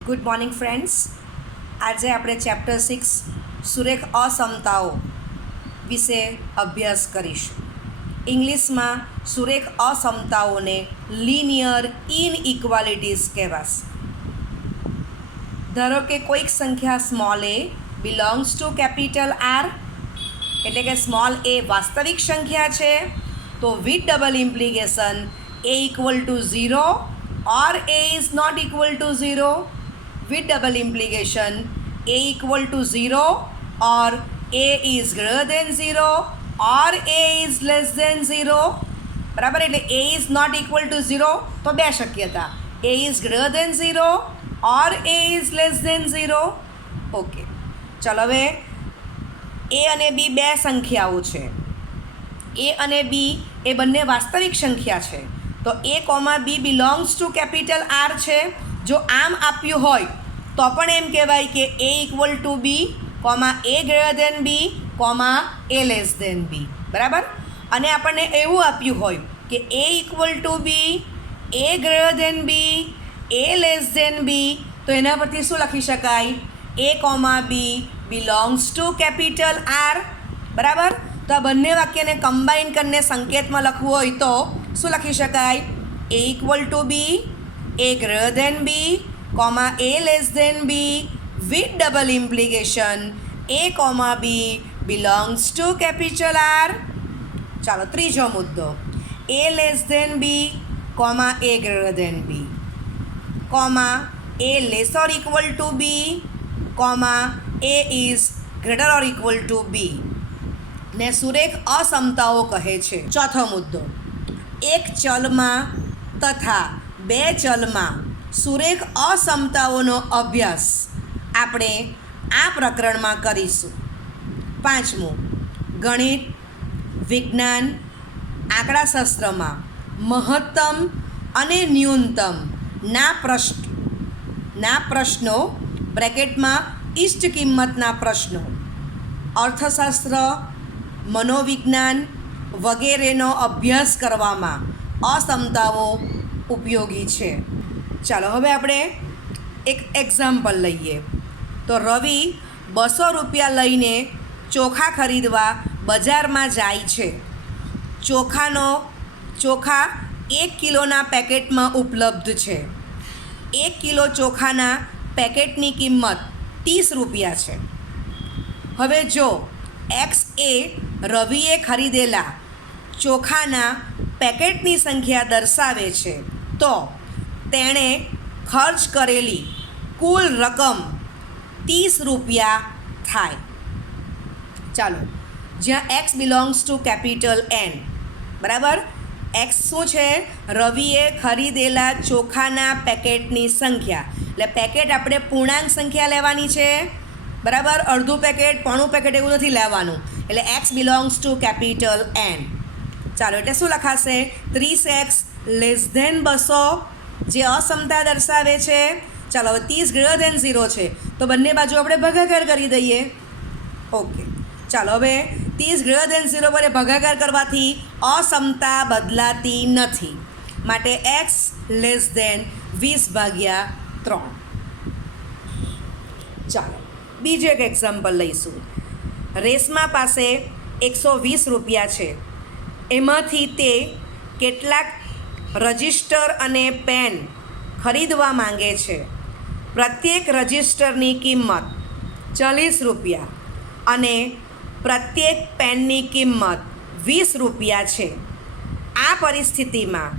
Good morning friends. આજે આપણે chapter 6 સુરેખ અસમતાઓ વિશે અભ્યાસ કરીશું. ઇંગ્લિશમાં સુરેખ અસમતાઓને લિનિયર ઇનઇક્વાલિટીઝ કહેવાશે. ધારો કે કોઈક સંખ્યા small A belongs to capital R, એટલે કે સ્મોલ એ વાસ્તવિક સંખ્યા છે, તો with double implication a equal to 0 or a is not equal to 0, with double implication a equal to 0 or a is greater than 0 or a is less than 0. બરાબર, એટલે a is not equal to 0 તો બે શક્યતા, a is greater than 0 or a is less than 0. Okay, ચાલો હવે a અને b બે સંખ્યાઓ છે. a અને b એ બંને વાસ્તવિક સંખ્યા છે, તો a comma b belongs to capital R છે. જો આમ આપ્યું હોય તો પણ એમ કહેવાય કે a equal to b comma a greater than b comma a less than b. બરાબર, અને આપણને એવું આપ્યું હોય કે a equal to b, a greater than b, a less than b, તો એના પરથી શું લખી શકાય? a comma b belongs to capital R. બરાબર, તો આ બંને વાક્યને કમ્બાઈન કરીને સંકેતમાં લખવું હોય તો શું લખી શકાય? a equal to b, a greater than b comma a less than b, with double implication a comma b belongs to capital R. ચાલો ત્રીજો મુદ્દો, a less than b comma a greater than b comma a less or equal to b comma a is greater or equal to b ને સુરેખ અસમતાઓ કહે છે. ચોથો મુદ્દો, એક ચલમાં તથા બે ચલમાં સુરેખ અસમતાઓનો અભ્યાસ આપણે આ પ્રકરણમાં કરીશું. પાંચમું, ગણિત, વિજ્ઞાન, આંકડાશાસ્ત્રમાં મહત્તમ અને ન્યૂનતમ ના પ્રશ્નો બ્રેકેટમાં ઇષ્ટ કિંમતના પ્રશ્નો, અર્થશાસ્ત્ર, મનોવિજ્ઞાન વગેરેનો અભ્યાસ કરવામાં અસમતાઓ ઉપયોગી છે. ચાલો હવે આપણે એક એક્ઝામ્પલ લઈએ. તો રવિ 200 રૂપિયા લઈને ચોખા ખરીદવા બજારમાં જાય છે. ચોખા 1 કિલોના પેકેટમાં ઉપલબ્ધ છે. 1 કિલો ચોખાના પેકેટની કિંમત 30 રૂપિયા છે. હવે જો x એ રવિએ ખરીદેલા ચોખાના પેકેટની સંખ્યા દર્શાવે છે, તો તેણે ખર્ચ કરેલી કુલ રકમ 30 રૂપિયા થાય. ચાલો, જ્યાં x belongs to capital N. બરાબર, x શું છે? રવિએ ખરીદેલા ચોખાના પેકેટની સંખ્યા, એટલે પેકેટ આપણે પૂર્ણાંક સંખ્યા લેવાની છે. બરાબર, અડધું પેકેટ, પોણું પેકેટ એવું નથી લેવાનું, એટલે x belongs to capital N. ચાલો, એટલે શું લખાશે? 30x લેસ ધેન 200 જે અસમતા દર્શાવે છે. ચાલો, હવે 30 ગ્રેટર દેન 0 છે, તો બંને બાજુ આપણે ભાગાકાર કરી દઈએ. ઓકે, ચાલો હવે 30 ગ્રેટર દેન 0 પર ભાગાકાર કરવાથી અસમતા બદલાતી નથી, માટે x લેસ ધેન 20/3. ચાલો બીજું એક એક્ઝામ્પલ લઈશું. રેશમા પાસે 120 રૂપિયા છે. એમાંથી તે કેટલાક રજિસ્ટર અને પેન ખરીદવા માંગે છે. પ્રત્યેક રજિસ્ટરની કિંમત 40 રૂપિયા અને પ્રત્યેક પેનની કિંમત 20 રૂપિયા છે. આ પરિસ્થિતિમાં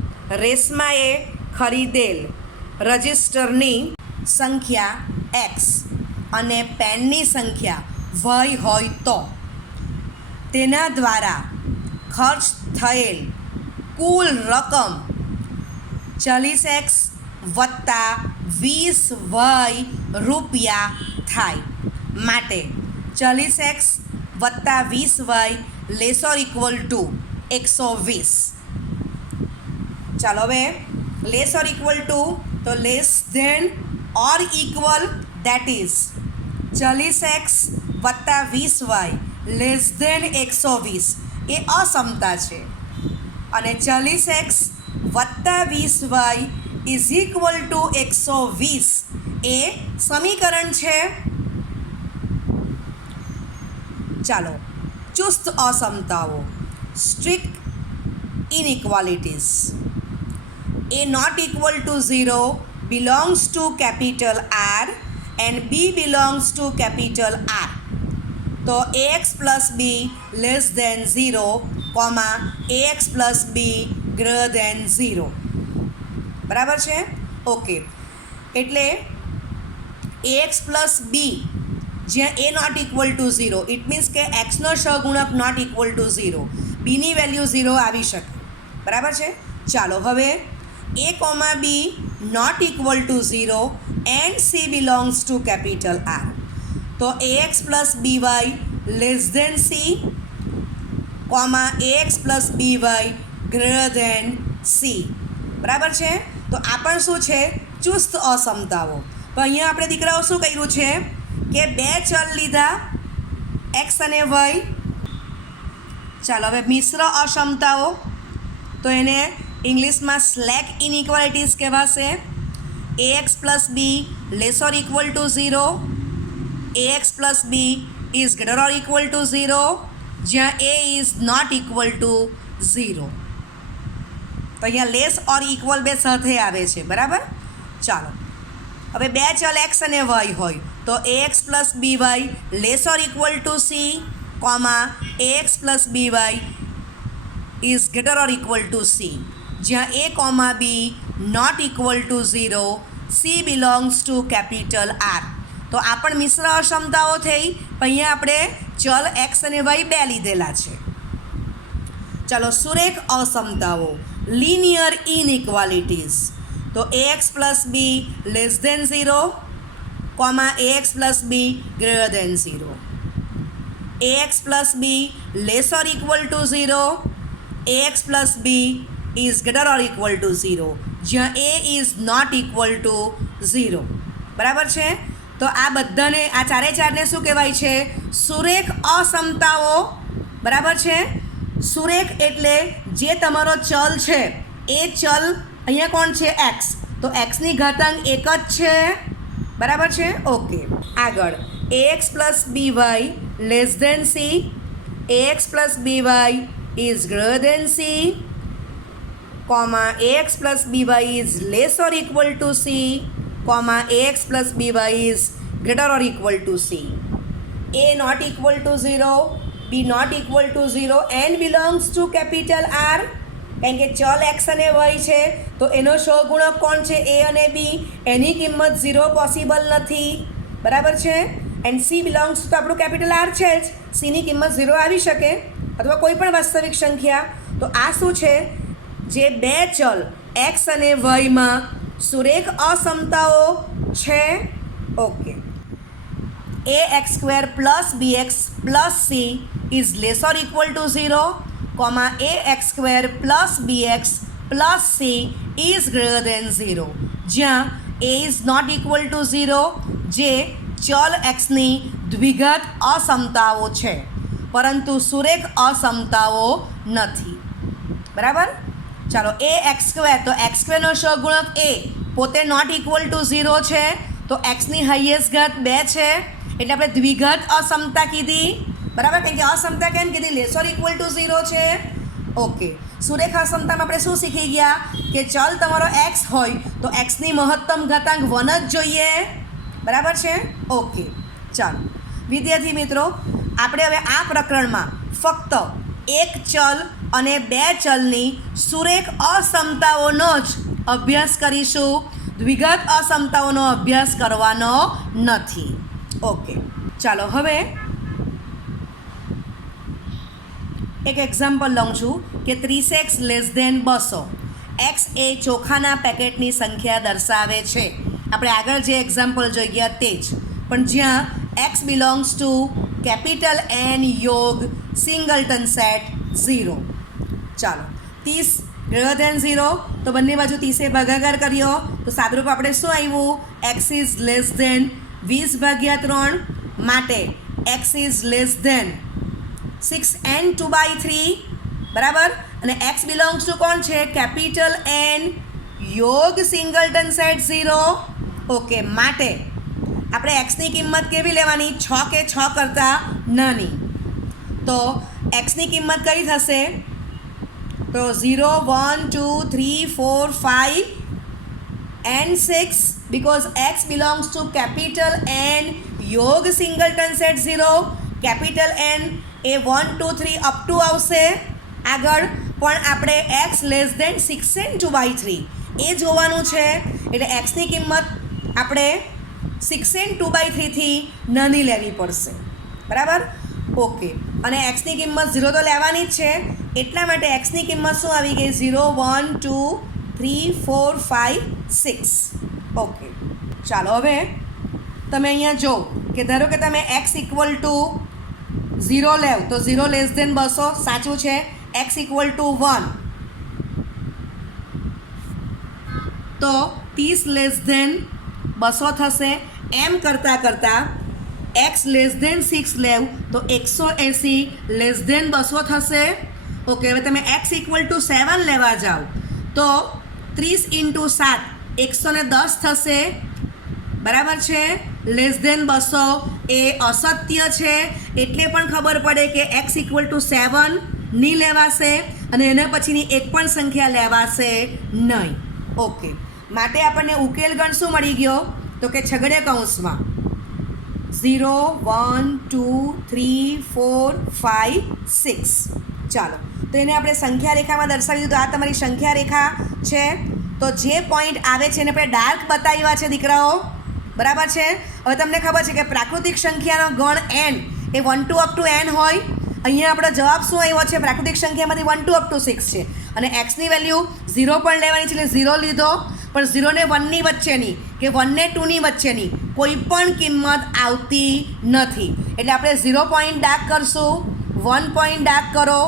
રેશમાએ ખરીદેલ રજિસ્ટરની સંખ્યા x અને પેનની સંખ્યા y હોય તો તેના દ્વારા ખર્ચ થયેલ કુલ રકમ 40x વત્તા 20y રૂપિયા થાય. માટે 40x વત્તા 20y less or equal two 120. ચાલો હવે લેસ ઓર ઇક્વલ ટુ, તો less than or equal, that is 40x વત્તા 20y લેસ ધેન 120 એ અસમતા છે, અને 40x વત્તા 20y ઇઝ ઇક્વલ ટુ 120 એ સમીકરણ છે. ચાલો, ચુસ્ત અસમતાઓ, strict inequalities. A not equal to 0 belongs to capital R and B belongs to capital R. તો ax plus b less than 0, ax plus b greater than 0. બરાબર છે? Okay, એટલે ax plus b જ્યાં a not equal to 0, it means કે એક્સનો સહગુણક not equal to 0, બીની value 0 આવી શકે. બરાબર છે? ચાલો, હવે a, b not equal to 0 and c belongs to capital R. તો ax plus by less than c, ax plus by greater than c. બરાબર છે? તો આ પણ શું છે? ચુસ્ત અસમતાઓ. તો અહીંયા આપણે દીકરાઓ શું કર્યું છે કે બે ચલ લીધા, એક્સ અને વાય. ચાલો, હવે મિશ્ર અસમતાઓ, તો એને ઇંગ્લિશમાં સ્લેક ઇનઇક્વાલિટીઝ કહેવાશે. ax plus B less or equal to 0, ax plus B is greater or equal to 0, જ્યાં a is not equal to 0. તો અહીંયા લેસ ઓર ઇક્વલ બે સાથે આવે છે. બરાબર? ચાલો, હવે બે ચલ એક્સ અને વાય હોય તો ax plus B Y less or equal to C, ax plus B Y is greater or equal to C, જ્યાં a, b not equal to 0, c belongs to capital R. તો આ પણ મિશ્ર અસમતાઓ થઈ. અહીંયા આપણે ચલ એક્સ અને વાય બે લીધેલા છે. ચાલો, સુરેખ અસમતાઓ, લિનિયર ઇનઇક્વાલિટીઝ. તો ax plus B less than 0, ax plus B greater than 0, ax plus B less or equal to 0, ax plus B is greater or equal to 0, જ્યાં a is not equal to 0. બરાબર છે? તો આ બધાને, આ ચારે ચારને શું કહેવાય છે? સુરેખ અસમતાઓ. બરાબર છે? સુરેખ એટલે જે તમારો ચલ છે એ ચલ, અહીંયા કોણ છે? એક્સ. તો એક્સની ઘાતાંક એક જ છે. બરાબર છે? ઓકે, આગળ ax plus B Y less than C, ax plus B Y is greater than C, ax plus by is less or equal to c, ax plus by is greater or equal to c. a not equal to 0, b not equal to 0 and belongs to capital R. કારણ કે ચલ x અને Y છે તો એનો સહગુણક કોણ છે? a અને b. એની કિંમત 0 પોસિબલ નથી. બરાબર છે? એન્ડ c બિલોંગ્સ તો આપણું કેપિટલ આર છે જ, cની કિંમત 0 આવી શકે, અથવા કોઈ પણ વાસ્તવિક સંખ્યા. તો આ શું છે? જે બે ચલ એક્સ અને વાયમાં સુરેખ અસમતાઓ છે. Okay, ax² plus bx plus c is less or equal to 0, ax² plus bx plus c is greater than 0, જ્યાં a is not equal to 0, જે ચલ એક્સની દ્વિઘાત અસમતાઓ છે, પરંતુ સુરેખ અસમતાઓ નથી. બરાબર? ચાલો, ax², તો x² નો સહગુણક a પોતે નોટ ઇક્વલ ટુ 0 છે, તો એક્સની હાઈએસ્ટ ઘાત 2 છે, એટલે આપણે દ્વિઘાત અસમતા કીધી. બરાબર? કારણ કે અસમતા કેમ કીધી? લેસ ઓર ઇક્વલ ટુ 0 છે. ઓકે, સુરેખ અસમતામાં આપણે શું શીખી ગયા કે ચલ તમારો એક્સ હોય તો એક્સની મહત્તમ ઘાતાંક 1 જ જોઈએ. બરાબર છે? ઓકે, ચાલો વિદ્યાર્થી મિત્રો, આપણે હવે આ પ્રકરણમાં ફક્ત એક ચલ અને બે ચલની સુરેખ અસમતાઓનો જ અભ્યાસ કરીશું. દ્વિઘાત અસમતાઓનો અભ્યાસ કરવાનો નથી. ઓકે, ચાલો હવે એક એક્ઝામ્પલ લઉં છું કે 30x લેસ દેન 200. એક્સ એ ચોખાના પેકેટની સંખ્યા દર્શાવે છે. આપણે આગળ જે એક્ઝામ્પલ જોઈ ગયા તે જ, પણ જ્યાં X belongs to capital N યોગ સિંગલટન સેટ 0. ચાલો, 30 ગ્રેટર દેન 0, તો બંને બાજુ 30એ ભાગાકાર કર્યો તો સાદરૂપ આપણે શું આવ્યું? એક્સ ઇઝ લેસ દેન 20/3, માટે x is less then 6n/2/3. બરાબર? અને એક્સ બિલોંગ્સ ટુ કોણ છે? કેપિટલ એન યોગ સિંગલટન સેટ 0. ઓકે, માટે આપણે એક્સની કિંમત કેવી લેવાની? 6 કે 6 કરતાં નાની. તો એક્સની કિંમત કઈ થશે? તો 0, 1, 2, 3, 4, 5 and 6 because x belongs to capital N. યોગ સિંગલટન સેટ 0. કેપિટલ N એ 1, 2, 3 અપ ટુ આવશે આગળ, પણ આપણે x લેસ દેન 6 and 2/3 એ જોવાનું છે. એટલે એક્સની કિંમત આપણે 6 and 2/3 થી નાની લેવી પડશે, બરાબર? ઓકે, અને એક્સની કિંમત 0 તો લેવાની જ છે, એટલા માટે એક્સની કિંમત શું આવી ગઈ? 0, 1, 2, 3, 4, 5, 6. ઓકે, ચાલો હવે તમે અહીંયા જો કે ધારો કે તમે x ઇક્વલ ટુ 0 લેવ તો 0 લેસ દેન 200 સાચું છે. x ઇક્વલ ટુ 1 તો 30 લેસ દેન 200 થશે. એમ કરતાં કરતાં x લેસ દેન 6 લેવ તો 180 લેસ દેન 200 થશે. ઓકે, હવે તમે x ઇક્વલ ટુ 7 લેવા જાઓ તો 30 × 7 110 થશે, બરાબર છે? લેસ દેન 200 એ અસત્ય છે, એટલે પણ ખબર પડે કે x ઇક્વલ ટુ 7 નહીં લેવાશે અને એના પછીની એક પણ સંખ્યા લેવાશે નહીં. ઓકે, માટે આપણને ઉકેલ ગણ શું મળી ગયો? તો કે છગડે કૌંસમાં 0, 1, 2, 3, 4, 5, 6. ચાલો, તો એને આપણે સંખ્યા રેખામાં દર્શાવી દીધું. આ તમારી સંખ્યા રેખા છે. તો જે પોઈન્ટ આવે છે એને આપણે ડાર્ક બતાવ્યા છે દીકરાઓ, બરાબર છે? હવે તમને ખબર છે કે પ્રાકૃતિક સંખ્યાનો ગણ n એ 1 to up to n હોય. અહીંયા આપણો જવાબ શું આવ્યો છે? પ્રાકૃતિક સંખ્યામાંથી 1 to up to 6 છે અને એક્સની વેલ્યુ 0 પણ લેવાની છે, એટલે 0 લીધો. પણ 0 ને 1 ની વચ્ચેની કે 1 ને 2 ની વચ્ચેની કોઈ પણ કિંમત આવતી નથી, એટલે આપણે 0 પોઈન્ટ ડાર્ક કરશું, 1 પોઈન્ટ ડાર્ક કરો,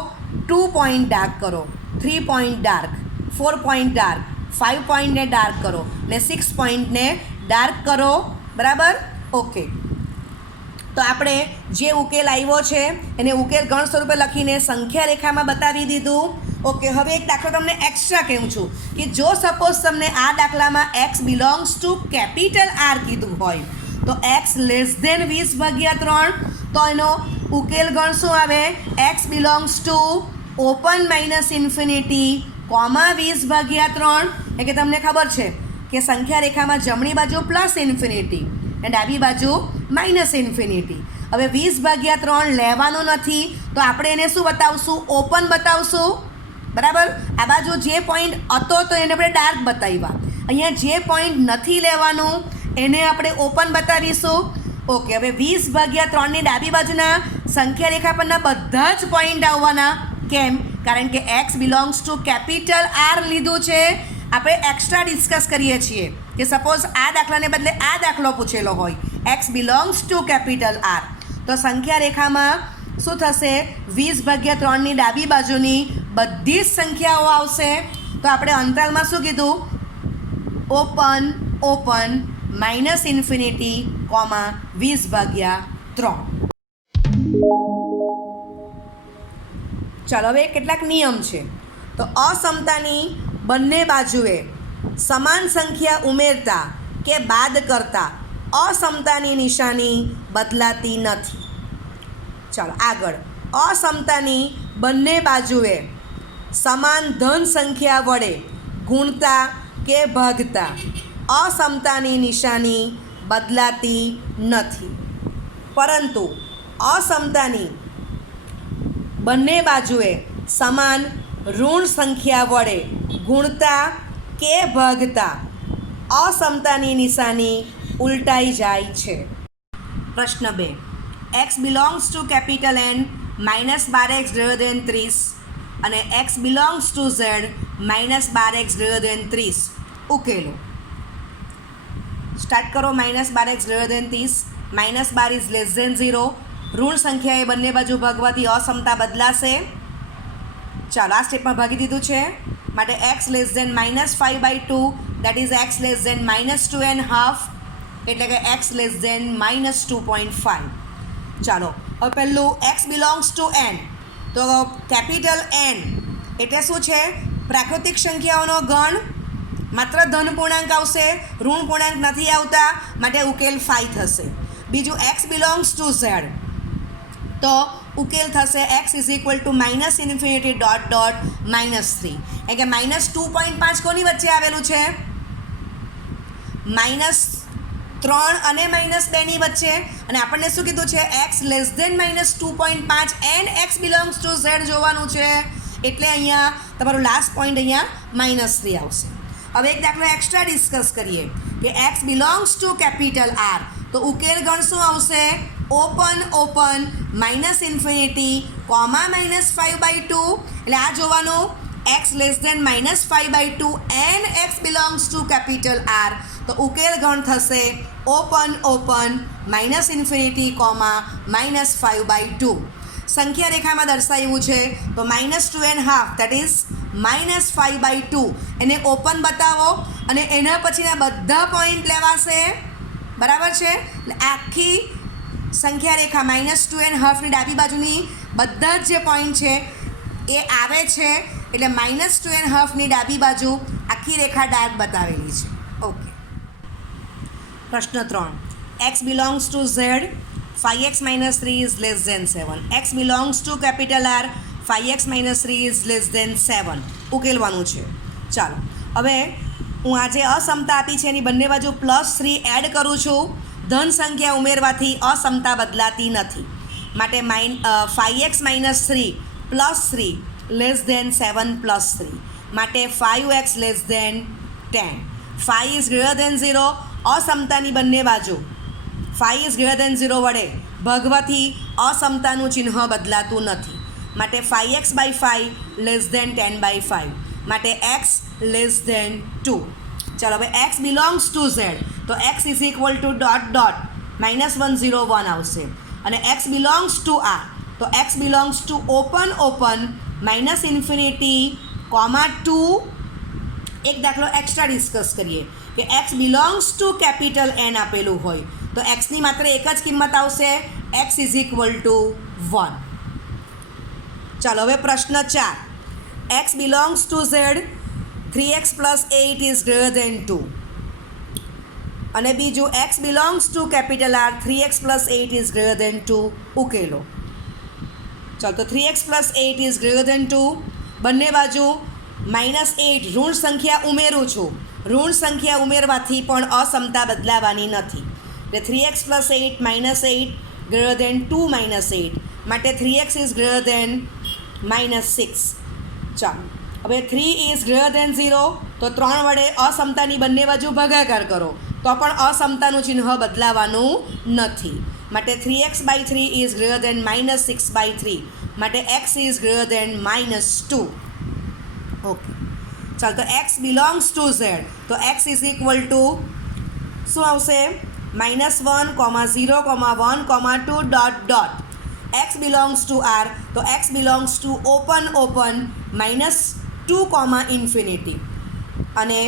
2 પોઈન્ટ ડાર્ક કરો, 3 પોઈન્ટ ડાર્ક, 4 પોઈન્ટ ડાર્ક, 5 પોઈન્ટને ડાર્ક કરો ને 6 પોઈન્ટને ડાર્ક કરો, બરાબર? ઓકે, તો આપણે જે ઉકેલ આવ્યો છે એને ઉકેલ ગણ સ્વરૂપે લખીને સંખ્યા રેખામાં બતાવી દીધું. ઓકે, હવે એક દાખલો તમને એક્સ્ટ્રા કહું છું કે જો સપોઝ તમને આ દાખલામાં x belongs to capital R કીધું હોય તો x લેસ દેન 20/3 તો એનો ઉકેલ ગણ શું આવે? x belongs to open minus infinity comma 20/3. એટલે કે તમને ખબર છે કે સંખ્યા રેખામાં જમણી બાજુ પ્લસ ઇન્ફિનિટી અને ડાબી બાજુ માઇનસ ઇન્ફિનિટી. હવે 20/3 લેવાનું નથી તો આપણે એને શું બતાવશું? ઓપન બતાવશું, બરાબર? આ બાજુ જે પોઈન્ટ હતો તો એને આપણે ડાર્ક બતાવ્યા, અહીંયા જે પોઈન્ટ નથી લેવાનું એને આપણે ઓપન બતાવીશું. ઓકે, હવે 20/3ની ડાબી બાજુના સંખ્યા રેખા પરના બધા જ પોઈન્ટ આવવાના. કેમ? કારણ કે x belongs to capital R લીધું છે. આપણે એક્સ્ટ્રા ડિસ્કસ કરીએ છીએ કે સપોઝ આ દાખલાને બદલે આ દાખલો પૂછેલો હોય, x belongs to capital R, તો સંખ્યા રેખામાં શું થશે? 20/3ની ડાબી બાજુની બધી જ સંખ્યાઓ આવશે. તો આપણે અંતરાલમાં શું કીધું? Open open minus infinity comma 20/3. ચાલો, હવે કેટલાક નિયમ છે. તો અસમતાની બંને બાજુએ સમાન સંખ્યા ઉમેરતા કે બાદ કરતા અસમતાની નિશાની બદલાતી નથી. ચાલો આગળ, અસમતાની બંને બાજુએ સમાન ધન સંખ્યા વડે ગુણતા કે ભાગતા અસમતાની નિશાની બદલાતી નથી, પરંતુ અસમતાની બંને બાજુએ સમાન ઋણ સંખ્યા વડે ગુણતા કે ભાગતા અસમતાની નિશાની ઉલટાઈ જાય છે. પ્રશ્ન 2, x belongs to capital N -12x > 30 અને x belongs to z -12x > 30 ઉકેલો. સ્ટાર્ટ કરો. -12x > 30, -12 is less than 0. ઋણ સંખ્યા એ બંને બાજુ ભાગવાથી અસમતા બદલાશે. ચાલો, આ સ્ટેપમાં ભાગી દીધું છે, માટે x less than -5/2 that is x less than -2.5 એટલે કે x લેસ દેન -2.5. ચાલો, હવે પહેલું x બિલોંગ્સ ટુ n, તો કેપિટલ N એટલે શું છે? પ્રાકૃતિક સંખ્યાઓનો ગણ, માત્ર ધન પૂર્ણાંક આવશે, ઋણ પૂર્ણાંક નથી આવતા, માટે ઉકેલ 5 થશે. બીજું x બિલોંગ્સ ટુ z, તો ઉકેલ થશે x is equal to minus infinity dot dot -3. એટલે કે -2.5 કોની વચ્ચે આવેલું છે? -3 અને -2 ની વચ્ચે. અને આપણને શું કીધું છે? x less than -2.5 and x belongs to z જોવાનું છે. એટલે અહીંયા તમારો લાસ્ટ પોઈન્ટ અહીંયા -3 આવશે. હવે એક દાખલો એક્સ્ટ્રા ડિસ્કસ કરીએ કે x belongs to capital R, તો ઉકેલ ગણ શું આવશે? Open open minus infinity comma -5/2. એટલે આ જોવાનું x less than -5/2 and x belongs to capital R, તો ઉકેલ ગણ થશે open open minus infinity comma -5/2. સંખ્યા રેખામાં દર્શાવ્યું છે તો -2.5 દેટ ઇઝ -5/2 એને ઓપન બતાવો અને એના પછીના બધા પોઈન્ટ લેવાશે. બરાબર છે? એટલે આખી સંખ્યા રેખા -2.5ની ડાબી બાજુની બધા જ જે પોઈન્ટ છે એ આવે છે. એટલે -2.5ની ડાબી બાજુ આખી રેખા ડાર્ક બતાવેલી છે. ઓકે. પ્રશ્ન 3. x belongs to z, 5x - 3 is less than 7. x belongs to capital R, 5x - 3 is less than 7. ઉકેલવાનું છે. ચાલો હવે હું આ જે અસમતા આપી છે એની બંને બાજુ +3 એડ કરું છું. ધન સંખ્યા ઉમેરવાથી અસમતા બદલાતી નથી, માટે 5x - 3 +3 લેસ દેન 7 +3, માટે 5x less than 10. 5 is greater than 0. અસમતાની બંને બાજુ 5 ઇઝ ગ્રેટર દેન 0 વડે ભાગવાથી અસમતાનું ચિહ્ન બદલાતું નથી, માટે 5x/5 લેસ દેન 10/5, માટે x લેસ દેન 2. ચાલો હવે x બિલોંગ્સ ટુ z, તો x is equal to dot dot -1 0 1 આવશે. અને x બિલોંગ્સ ટુ R, તો x belongs to open open minus infinity comma 2. એક દાખલો એક્સ્ટ્રા ડિસ્કસ કરીએ કે x belongs to capital N આપેલું હોય તો xની માત્ર એક જ કિંમત આવશે, x ઇઝ ઇક્વલ ટુ 1. ચાલો હવે પ્રશ્ન 4. x belongs to z, 3x + 8 is greater દેન 2. અને બીજું x belongs to capital R, 3x + 8 is greater દેન 2. ઉકેલો. ચાલો તો 3x + 8 ઇઝ ગ્રેટર દેન 2. બંને બાજુ -8 ઋણ સંખ્યા ઉમેરું છું. ઋણ સંખ્યા ઉમેરવાથી પણ અસમતા બદલાવાની નથી. એટલે 3x + 8 -8 ગ્રેટર દેન 2 -8, માટે 3x ઇઝ ગ્રેટર દેન -6. ચાલો હવે 3 ઇઝ ગ્રેટર દેન 0, તો 3 વડે અસમતાની બંને બાજુ ભાગાકાર કરો તો પણ અસમતાનું ચિહ્ન બદલાવાનું નથી, માટે 3x/3 ઇઝ ગ્રેટર દેન -6/3, માટે x is greater then -2. Okay. ચાલો તો x બિલોંગ્સ ટુ z, તો x ઇઝ ઇક્વલ ટુ શું આવશે? -1, 0, 1, 2 dot dot. x belongs two R, તો x belongs to open open -2, infinity. અને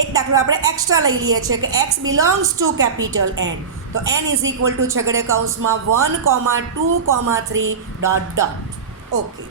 એક દાખલો આપણે એક્સ્ટ્રા લઈ લઈએ છીએ કે x belongs to capital N, તો n ઇઝ ઇક્વલ ટુ છગડે કૌંસમાં 1, 2, 3 ડોટ ડોટ. ઓકે.